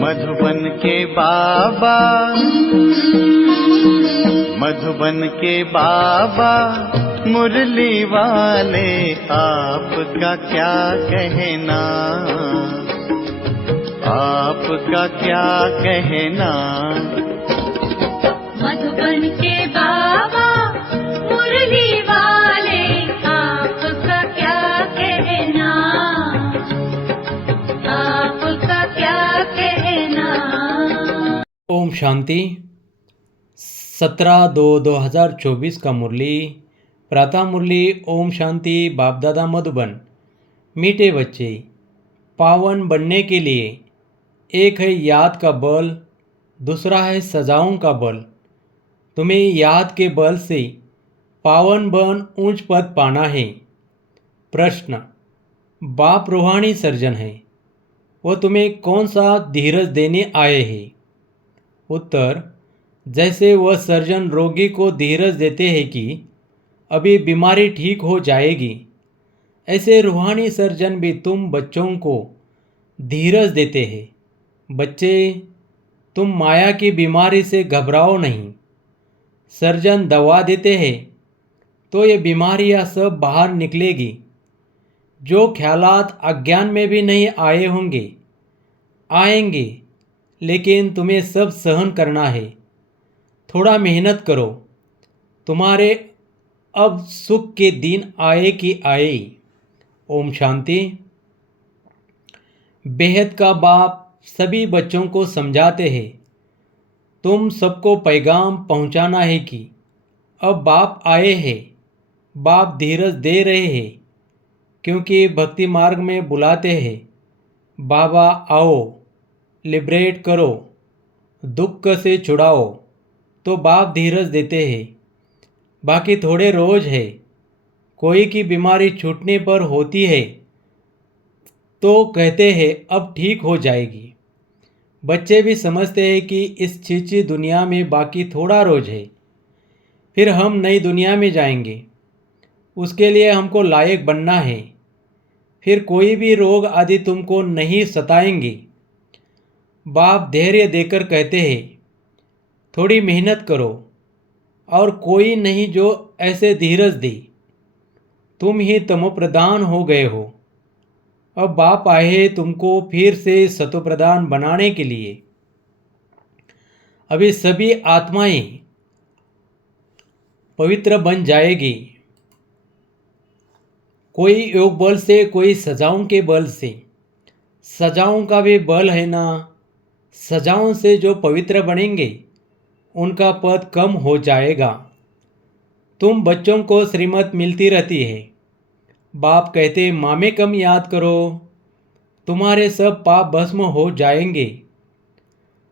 मधुबन के बाबा, मधुबन के बाबा मुरली वाले, आपका क्या कहना, आपका क्या कहना। मधुबन के बाबा मुरली वाले, आपका क्या कहना, आपका क्या कहना। ओम शांति। 17/2/2024 का मुरली, प्रातः मुरली। ओम शांति। बाप दादा मधुबन। मीठे बच्चे, पावन बनने के लिए एक है याद का बल, दूसरा है सजाओं का बल। तुम्हें याद के बल से पावन बन ऊंच पद पाना है। प्रश्न, बाप रूहानी सर्जन है, वो तुम्हें कौन सा धीरज देने आए हैं? उत्तर, जैसे वह सर्जन रोगी को धीरज देते हैं कि अभी बीमारी ठीक हो जाएगी, ऐसे रूहानी सर्जन भी तुम बच्चों को धीरज देते हैं। बच्चे, तुम माया की बीमारी से घबराओ नहीं। सर्जन दवा देते हैं तो ये बीमारियां सब बाहर निकलेगी। जो ख्यालात अज्ञान में भी नहीं आए होंगे, आएंगे, लेकिन तुम्हें सब सहन करना है। थोड़ा मेहनत करो, तुम्हारे अब सुख के दिन आए कि आए। ओम शांति। बेहद का बाप सभी बच्चों को समझाते हैं, तुम सबको पैगाम पहुंचाना है कि अब बाप आए हैं। बाप धीरज दे रहे हैं क्योंकि भक्ति मार्ग में बुलाते हैं, बाबा आओ, लिबरेट करो, दुख से छुड़ाओ। तो बाप धीरज देते हैं। बाकी थोड़े रोज है, कोई की बीमारी छूटने पर होती है तो कहते हैं अब ठीक हो जाएगी। बच्चे भी समझते हैं कि इस छीछी दुनिया में बाकी थोड़ा रोज है, फिर हम नई दुनिया में जाएंगे। उसके लिए हमको लायक बनना है, फिर कोई भी रोग आदि तुमको नहीं सताएंगे। बाप धैर्य देकर कहते हैं, थोड़ी मेहनत करो, और कोई नहीं जो ऐसे धीरज दे। तुम ही तमोप्रधान हो गए हो। अब बाप आए तुमको फिर से सतोप्रधान बनाने के लिए। अभी सभी आत्माएं पवित्र बन जाएगी, कोई योग बल से, कोई सजाओं के बल से। सजाओं का भी बल है ना, सजाओं से जो पवित्र बनेंगे उनका पद कम हो जाएगा। तुम बच्चों को श्रीमत मिलती रहती है, बाप कहते मामे कम याद करो, तुम्हारे सब पाप भस्म हो जाएंगे।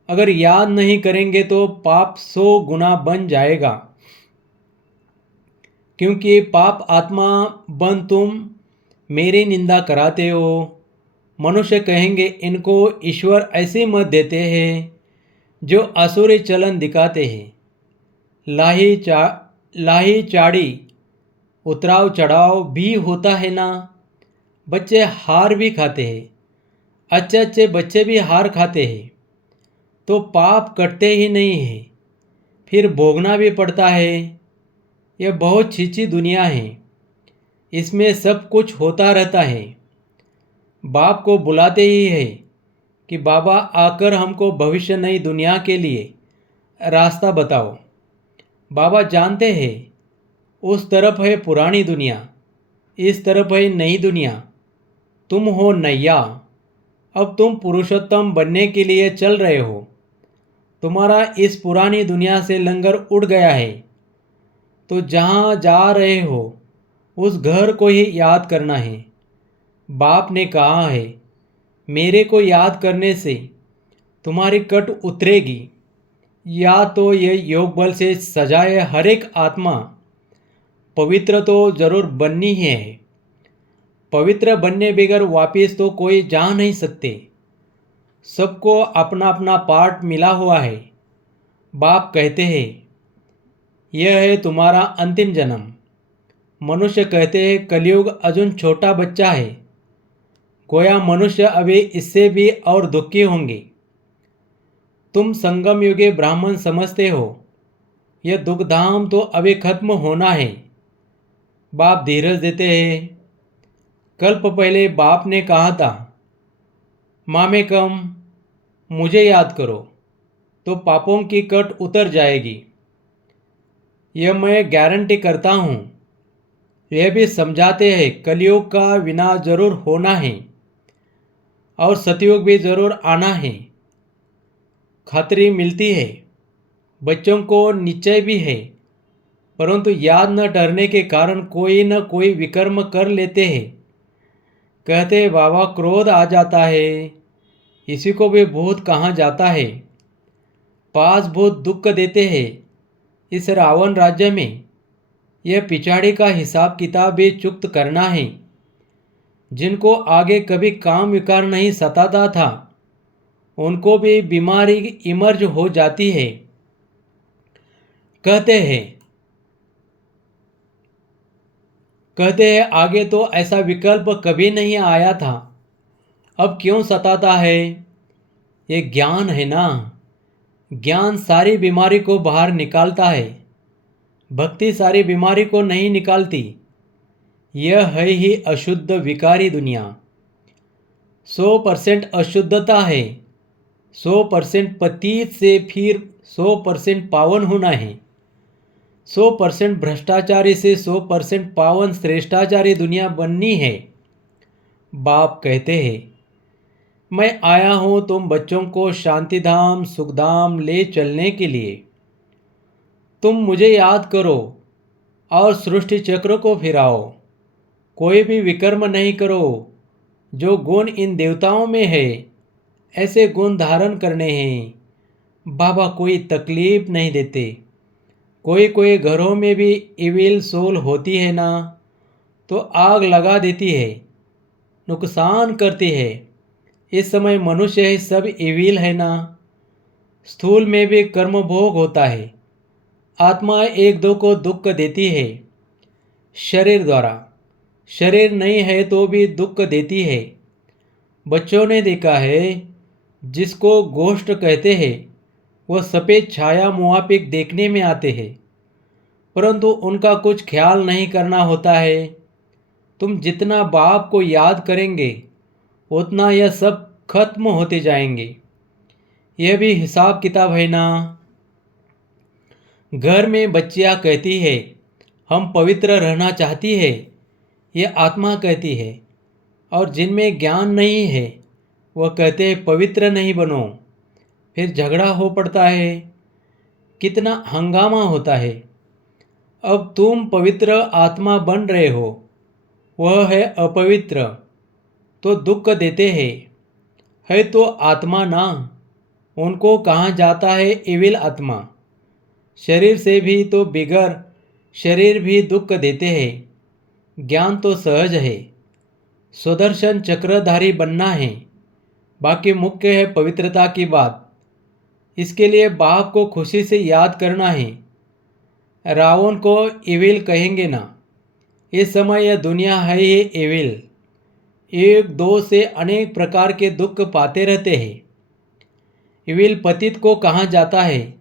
अगर याद नहीं करेंगे तो पाप 100 गुना बन जाएगा, क्योंकि पाप आत्मा बन तुम मेरी निंदा कराते हो। मनुष्य कहेंगे इनको ईश्वर ऐसी मत देते हैं जो असुरी चलन दिखाते हैं। लाही चाड़ी उतराव चढ़ाव भी होता है ना। बच्चे हार भी खाते हैं, अच्छे अच्छे बच्चे भी हार खाते हैं, तो पाप कटते ही नहीं है, फिर भोगना भी पड़ता है। यह बहुत छीछी दुनिया है, इसमें सब कुछ होता रहता है। बाप को बुलाते ही है कि बाबा आकर हमको भविष्य नई दुनिया के लिए रास्ता बताओ। बाबा जानते हैं उस तरफ है पुरानी दुनिया, इस तरफ है नई दुनिया। तुम हो नैया, अब तुम पुरुषोत्तम बनने के लिए चल रहे हो। तुम्हारा इस पुरानी दुनिया से लंगर उड़ गया है, तो जहाँ जा रहे हो उस घर को ही याद करना है। बाप ने कहा है मेरे को याद करने से तुम्हारी कट उतरेगी। या तो ये योग बल से सजाए हर एक आत्मा पवित्र तो जरूर बननी ही है। पवित्र बनने बगैर वापिस तो कोई जा नहीं सकते। सबको अपना अपना पार्ट मिला हुआ है। बाप कहते हैं यह है तुम्हारा अंतिम जन्म। मनुष्य कहते हैं कलयुग अजुन छोटा बच्चा है, गोया मनुष्य अभी इससे भी और दुखी होंगे। तुम संगम युगे ब्राह्मण समझते हो, यह दुखधाम तो अभी खत्म होना है। बाप धीरज देते हैं। कल्प पहले बाप ने कहा था, मामे कम मुझे याद करो तो पापों की कट उतर जाएगी। यह मैं गारंटी करता हूँ। यह भी समझाते हैं कलयुग का विनाश जरूर होना है और सतयुग भी जरूर आना है। खातरी मिलती है, बच्चों को निश्चय भी है, परंतु याद न डरने के कारण कोई न कोई विकर्म कर लेते हैं। कहते बाबा क्रोध आ जाता है, इसी को भी भूत कहाँ जाता है। पास भूत दुख देते हैं। इस रावण राज्य में यह पिछाड़ी का हिसाब किताब भी चुक्त करना है। जिनको आगे कभी काम विकार नहीं सताता था, उनको भी बीमारी इमर्ज हो जाती है। कहते हैं आगे तो ऐसा विकल्प कभी नहीं आया था, अब क्यों सताता है। ये ज्ञान है ना, ज्ञान सारी बीमारी को बाहर निकालता है, भक्ति सारी बीमारी को नहीं निकालती। यह है ही अशुद्ध विकारी दुनिया। 100% अशुद्धता है, 100% पतीत से फिर 100% पावन होना है। 100% भ्रष्टाचारी से 100% पावन श्रेष्ठाचारी दुनिया बननी है। बाप कहते हैं, मैं आया हूँ तुम बच्चों को शांतिधाम सुखधाम ले चलने के लिए। तुम मुझे याद करो और सृष्टि चक्र को फिराओ। कोई भी विकर्म नहीं करो। जो गुण इन देवताओं में है, ऐसे गुण धारण करने हैं। बाबा कोई तकलीफ नहीं देते। कोई घरों में भी इविल सोल होती है ना, तो आग लगा देती है, नुकसान करती है। इस समय मनुष्य है सब इविल है ना। स्थूल में भी कर्म भोग होता है। आत्मा एक दो को दुख देती है शरीर द्वारा। शरीर नहीं है तो भी दुख देती है। बच्चों ने देखा है, जिसको गोष्ठ कहते हैं वह सफ़ेद छाया मुआफिक देखने में आते हैं, परंतु उनका कुछ ख्याल नहीं करना होता है। तुम जितना बाप को याद करेंगे उतना यह सब खत्म होते जाएंगे। यह भी हिसाब किताब है ना। घर में बच्चियाँ कहती है हम पवित्र रहना चाहती है, यह आत्मा कहती है, और जिनमें ज्ञान नहीं है वह कहते हैं पवित्र नहीं बनो। फिर झगड़ा हो पड़ता है, कितना हंगामा होता है। अब तुम पवित्र आत्मा बन रहे हो, वह है अपवित्र, तो दुख देते हैं। है तो आत्मा ना, उनको कहाँ जाता है इविल आत्मा। शरीर से भी तो बिगड़ शरीर भी दुख देते हैं। ज्ञान तो सहज है, सुदर्शन चक्रधारी बनना है, बाकी मुख्य है पवित्रता की बात। इसके लिए बाप को खुशी से याद करना है। रावण को इविल कहेंगे ना। इस समय यह दुनिया है ही इविल। एक दो से अनेक प्रकार के दुख पाते रहते हैं। इविल पतित को कहाँ जाता है।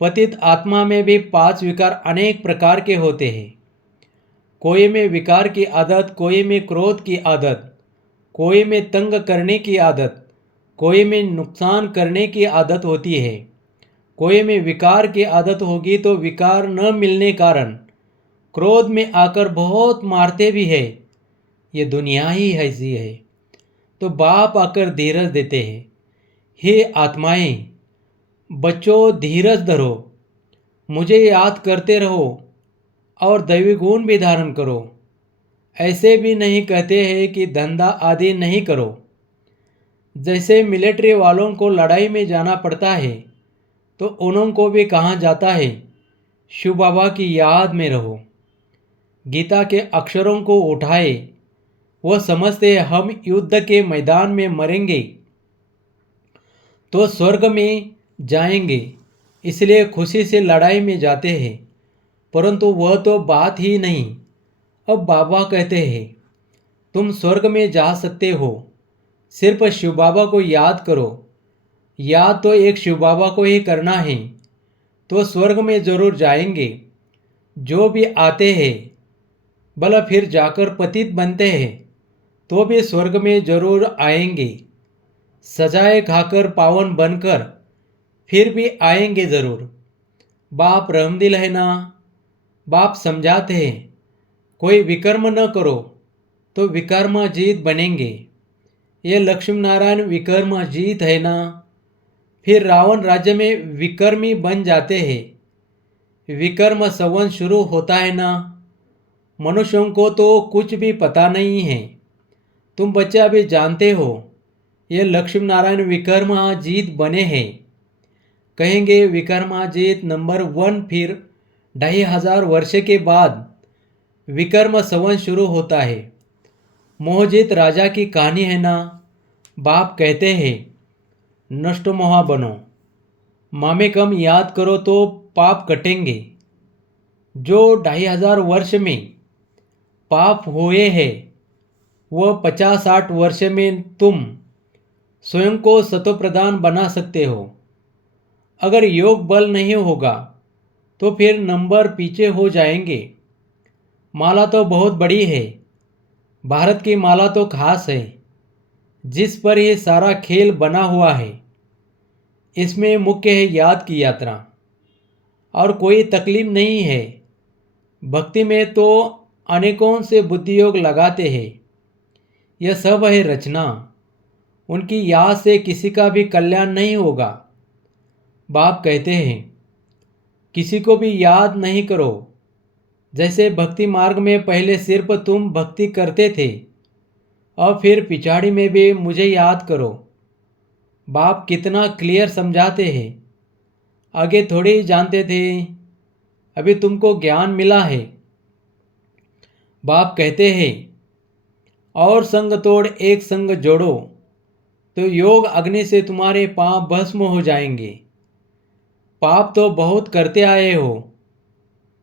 पतित आत्मा में भी 5 विकार अनेक प्रकार के होते हैं। कोई में विकार की आदत, कोई में क्रोध की आदत, कोई में तंग करने की आदत, कोई में नुकसान करने की आदत होती है। कोई में विकार की आदत होगी तो विकार न मिलने कारण क्रोध में आकर बहुत मारते भी है। ये दुनिया ही ऐसी है। तो बाप आकर धीरज देते हैं, हे आत्माएं, बच्चों धीरज धरो, मुझे याद करते रहो और दैवी गुण भी धारण करो। ऐसे भी नहीं कहते हैं कि धंधा आदि नहीं करो। जैसे मिलिट्री वालों को लड़ाई में जाना पड़ता है, तो उनको भी कहाँ जाता है, शिव बाबा की याद में रहो। गीता के अक्षरों को उठाए, वह समझते हैं हम युद्ध के मैदान में मरेंगे तो स्वर्ग में जाएंगे, इसलिए खुशी से लड़ाई में जाते हैं, परंतु वह तो बात ही नहीं। अब बाबा कहते हैं तुम स्वर्ग में जा सकते हो, सिर्फ शिव बाबा को याद करो। या तो एक शिव बाबा को ही करना है तो स्वर्ग में जरूर जाएंगे। जो भी आते हैं भला फिर जाकर पतित बनते हैं तो भी स्वर्ग में जरूर आएंगे। सजाए खाकर पावन बनकर फिर भी आएंगे ज़रूर। बाप रहमदिल है ना। बाप समझाते हैं कोई विकर्म न करो तो विकर्माजीत बनेंगे। ये लक्ष्मी नारायण विकर्माजीत है ना। फिर रावण राज्य में विकर्मी बन जाते हैं। विकर्म संवत शुरू होता है ना। मनुष्यों को तो कुछ भी पता नहीं है। तुम बच्चे अभी जानते हो ये लक्ष्मी नारायण विकर्माजीत बने हैं। कहेंगे विकर्माजीत नंबर 1। फिर 2500 वर्ष के बाद विकर्म संवत शुरू होता है। मोहजित राजा की कहानी है ना। बाप कहते हैं नष्ट मोहा बनो, मामे कम याद करो तो पाप कटेंगे। जो 2500 वर्ष में पाप हुए हैं वह 50-60 वर्ष में तुम स्वयं को सतोप्रधान बना सकते हो। अगर योग बल नहीं होगा तो फिर नंबर पीछे हो जाएंगे। माला तो बहुत बड़ी है। भारत की माला तो खास है जिस पर ये सारा खेल बना हुआ है। इसमें मुख्य है याद की यात्रा और कोई तकलीफ नहीं है। भक्ति में तो अनेकों से बुद्धि योग लगाते हैं। यह सब है रचना। उनकी याद से किसी का भी कल्याण नहीं होगा। बाप कहते हैं किसी को भी याद नहीं करो। जैसे भक्ति मार्ग में पहले सिर्फ तुम भक्ति करते थे और फिर पिछाड़ी में भी मुझे याद करो। बाप कितना क्लियर समझाते हैं। आगे थोड़े ही जानते थे, अभी तुमको ज्ञान मिला है। बाप कहते हैं और संग तोड़ एक संग जोड़ो तो योग अग्नि से तुम्हारे पांव भस्म हो जाएंगे। पाप तो बहुत करते आए हो,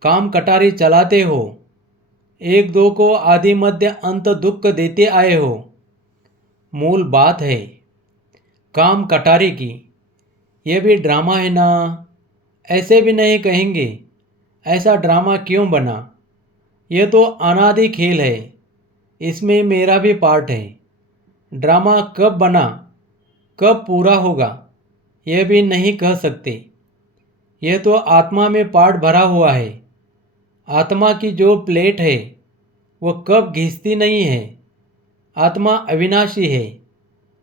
काम कटारी चलाते हो, एक दो को आदि मध्य अंत दुख देते आए हो। मूल बात है काम कटारी की। यह भी ड्रामा है ना। ऐसे भी नहीं कहेंगे ऐसा ड्रामा क्यों बना। यह तो अनादि खेल है, इसमें मेरा भी पार्ट है। ड्रामा कब बना कब पूरा होगा यह भी नहीं कह सकते। यह तो आत्मा में पार्ट भरा हुआ है। आत्मा की जो प्लेट है वह कब घिसती नहीं है। आत्मा अविनाशी है,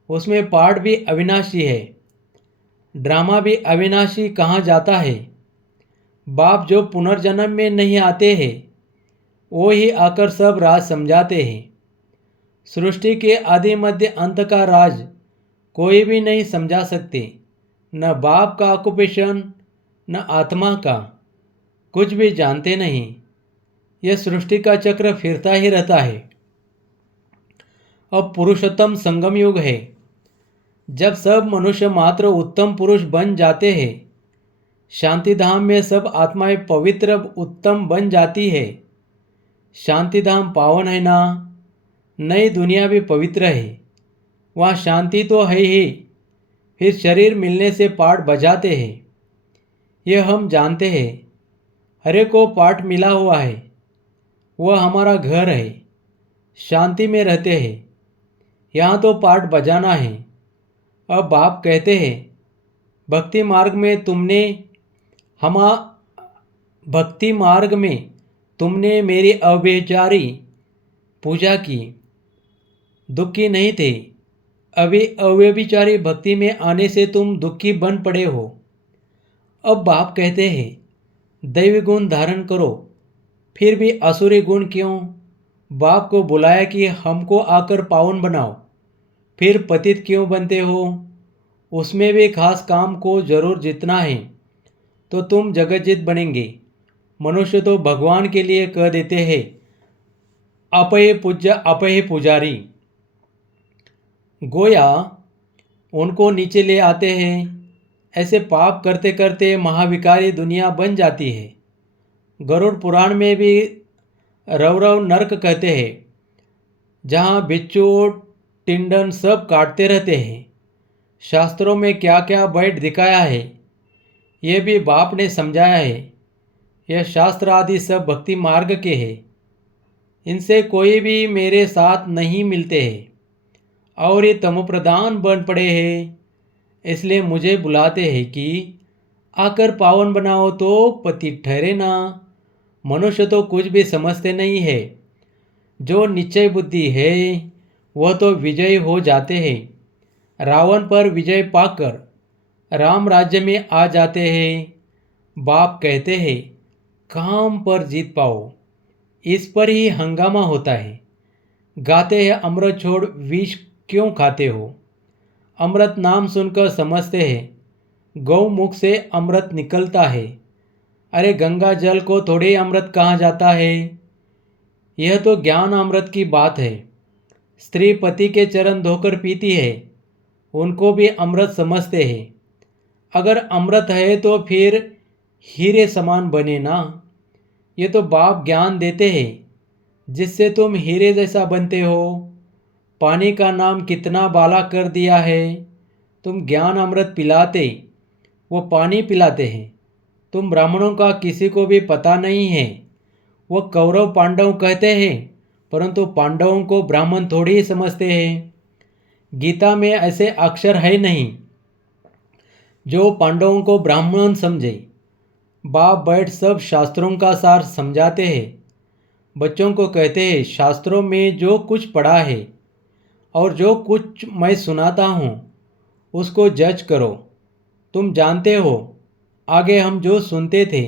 उसमें पार्ट भी अविनाशी है। ड्रामा भी अविनाशी कहाँ जाता है। बाप जो पुनर्जन्म में नहीं आते हैं वो ही आकर सब राज समझाते हैं। सृष्टि के आदि मध्य अंत का राज कोई भी नहीं समझा सकते। न बाप का ऑक्यूपेशन न आत्मा का, कुछ भी जानते नहीं। यह सृष्टि का चक्र फिरता ही रहता है। अब पुरुषोत्तम संगम युग है जब सब मनुष्य मात्र उत्तम पुरुष बन जाते हैं। शांति धाम में सब आत्माएं पवित्र उत्तम बन जाती है। शांति धाम पावन है ना। नई दुनिया भी पवित्र है, वहाँ शांति तो है ही। फिर शरीर मिलने से पाठ बजाते हैं। यह हम जानते हैं। हरे को पाठ मिला हुआ है, वह हमारा घर है। शांति में रहते हैं, यहाँ तो पाठ बजाना है। अब बाप कहते हैं भक्ति मार्ग में तुमने मेरी अव्यभिचारी पूजा की, दुखी नहीं थे। अभी अव्यभिचारी भक्ति में आने से तुम दुखी बन पड़े हो। अब बाप कहते हैं दैवी गुण धारण करो, फिर भी असुरी गुण क्यों। बाप को बुलाया कि हमको आकर पावन बनाओ, फिर पतित क्यों बनते हो। उसमें भी खास काम को जरूर जीतना है तो तुम जगतजीत बनेंगे। मनुष्य तो भगवान के लिए कह देते हैं अपय पूज्य अपय पुजारी। गोया उनको नीचे ले आते हैं। ऐसे पाप करते करते महाविकारी दुनिया बन जाती है। गरुड़ पुराण में भी रौरव नरक कहते हैं जहाँ बिच्छू टिंडन सब काटते रहते हैं। शास्त्रों में क्या क्या बैठ दिखाया है ये भी बाप ने समझाया है। यह शास्त्र आदि सब भक्ति मार्ग के हैं। इनसे कोई भी मेरे साथ नहीं मिलते हैं और ये तमोप्रधान बन पड़े हैं, इसलिए मुझे बुलाते हैं कि आकर पावन बनाओ तो पति ठहरे ना। मनुष्य तो कुछ भी समझते नहीं है। जो निश्चय बुद्धि है वह तो विजयी हो जाते हैं। रावण पर विजय पाकर राम राज्य में आ जाते हैं। बाप कहते हैं काम पर जीत पाओ, इस पर ही हंगामा होता है। गाते हैं अमृत छोड़ विष क्यों खाते हो। अमृत नाम सुनकर समझते हैं गौमुख से अमृत निकलता है। अरे गंगा जल को थोड़े अमृत कहा जाता है। यह तो ज्ञान अमृत की बात है। स्त्री पति के चरण धोकर पीती है, उनको भी अमृत समझते हैं। अगर अमृत है तो फिर हीरे समान बने ना। ये तो बाप ज्ञान देते हैं जिससे तुम हीरे जैसा बनते हो। पानी का नाम कितना बाला कर दिया है। तुम ज्ञान अमृत पिलाते, वो पानी पिलाते हैं। तुम ब्राह्मणों का किसी को भी पता नहीं है। वो कौरव पांडव कहते हैं, परंतु पांडवों को ब्राह्मण थोड़ी ही समझते हैं। गीता में ऐसे अक्षर है नहीं जो पांडवों को ब्राह्मण समझे। बाप बैठ सब शास्त्रों का सार समझाते हैं। बच्चों को कहते हैं शास्त्रों में जो कुछ पढ़ा है और जो कुछ मैं सुनाता हूँ उसको जज करो। तुम जानते हो आगे हम जो सुनते थे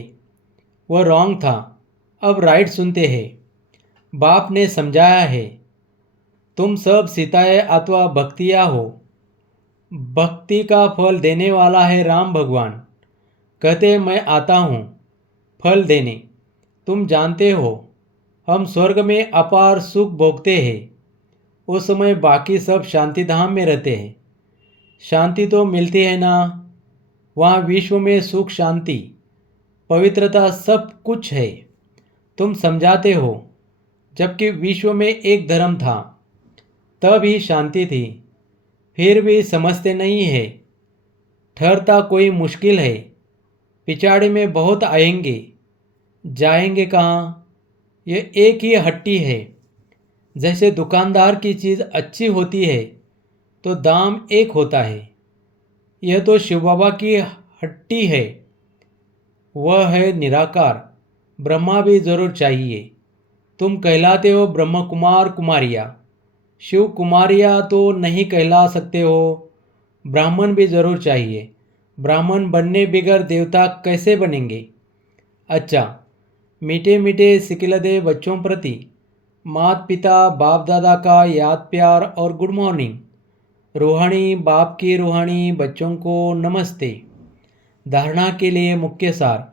वह रॉन्ग था, अब राइट सुनते हैं। बाप ने समझाया है तुम सब सीताएं अथवा भक्तियाँ हो। भक्ति का फल देने वाला है राम भगवान। कहते मैं आता हूँ फल देने। तुम जानते हो हम स्वर्ग में अपार सुख भोगते हैं। उस समय बाकी सब शांति धाम में रहते हैं। शांति तो मिलती है ना। वहाँ विश्व में सुख शांति पवित्रता सब कुछ है। तुम समझाते हो जबकि विश्व में एक धर्म था तब ही शांति थी, फिर भी समझते नहीं है। ठहरता कोई मुश्किल है। पिछाड़ी में बहुत आएंगे, जाएंगे कहाँ। ये एक ही हट्टी है। जैसे दुकानदार की चीज़ अच्छी होती है तो दाम एक होता है। यह तो शिव बाबा की हट्टी है। वह है निराकार। ब्रह्मा भी जरूर चाहिए। तुम कहलाते हो ब्रह्म कुमार कुमारिया। शिव कुमारिया तो नहीं कहला सकते हो। ब्राह्मण भी जरूर चाहिए। ब्राह्मण बनने बगैर देवता कैसे बनेंगे। अच्छा, मीठे मीठे सिकिलदे बच्चों प्रति माता पिता बाप दादा का याद प्यार और गुड मॉर्निंग। रूहानी बाप की रूहानी बच्चों को नमस्ते। धारणा के लिए मुख्य सार।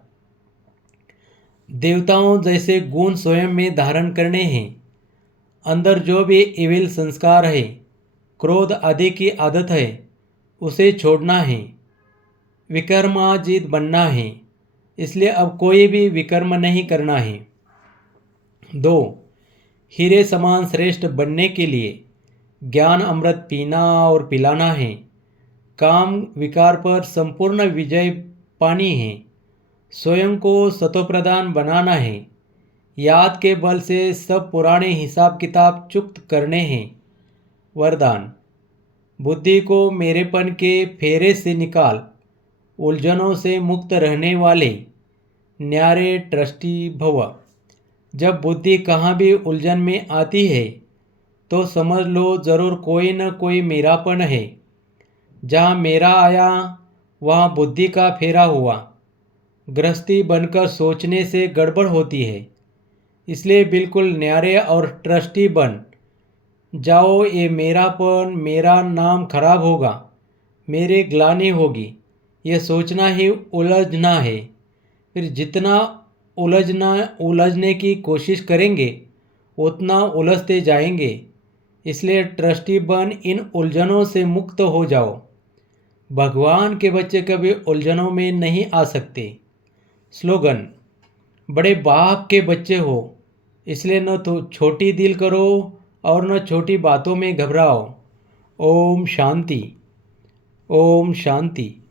देवताओं जैसे गुण स्वयं में धारण करने हैं। अंदर जो भी इविल संस्कार है, क्रोध आदि की आदत है, उसे छोड़ना है। विकर्माजीत बनना है। इसलिए अब कोई भी विकर्म नहीं करना है। 2. हीरे समान श्रेष्ठ बनने के लिए ज्ञान अमृत पीना और पिलाना है। काम विकार पर संपूर्ण विजय पानी है। स्वयं को सतोप्रधान बनाना है। याद के बल से सब पुराने हिसाब किताब चुक्त करने हैं। वरदान। बुद्धि को मेरेपन के फेरे से निकाल उलझनों से मुक्त रहने वाले न्यारे ट्रस्टी भव। जब बुद्धि कहाँ भी उलझन में आती है तो समझ लो जरूर कोई न कोई मेरापन है। जहाँ मेरा आया वहाँ बुद्धि का फेरा हुआ। गृहस्थी बनकर सोचने से गड़बड़ होती है। इसलिए बिल्कुल न्यारे और ट्रस्टी बन जाओ। ये मेरापन, मेरा नाम खराब होगा, मेरे ग्लानि होगी, ये सोचना ही उलझना है। फिर जितना उलझने की कोशिश करेंगे उतना उलझते जाएंगे। इसलिए ट्रस्टी बन इन उलझनों से मुक्त हो जाओ। भगवान के बच्चे कभी उलझनों में नहीं आ सकते। स्लोगन। बड़े बाप के बच्चे हो, इसलिए न तो छोटी दिल करो और न छोटी बातों में घबराओ। ओम शांति। ओम शांति।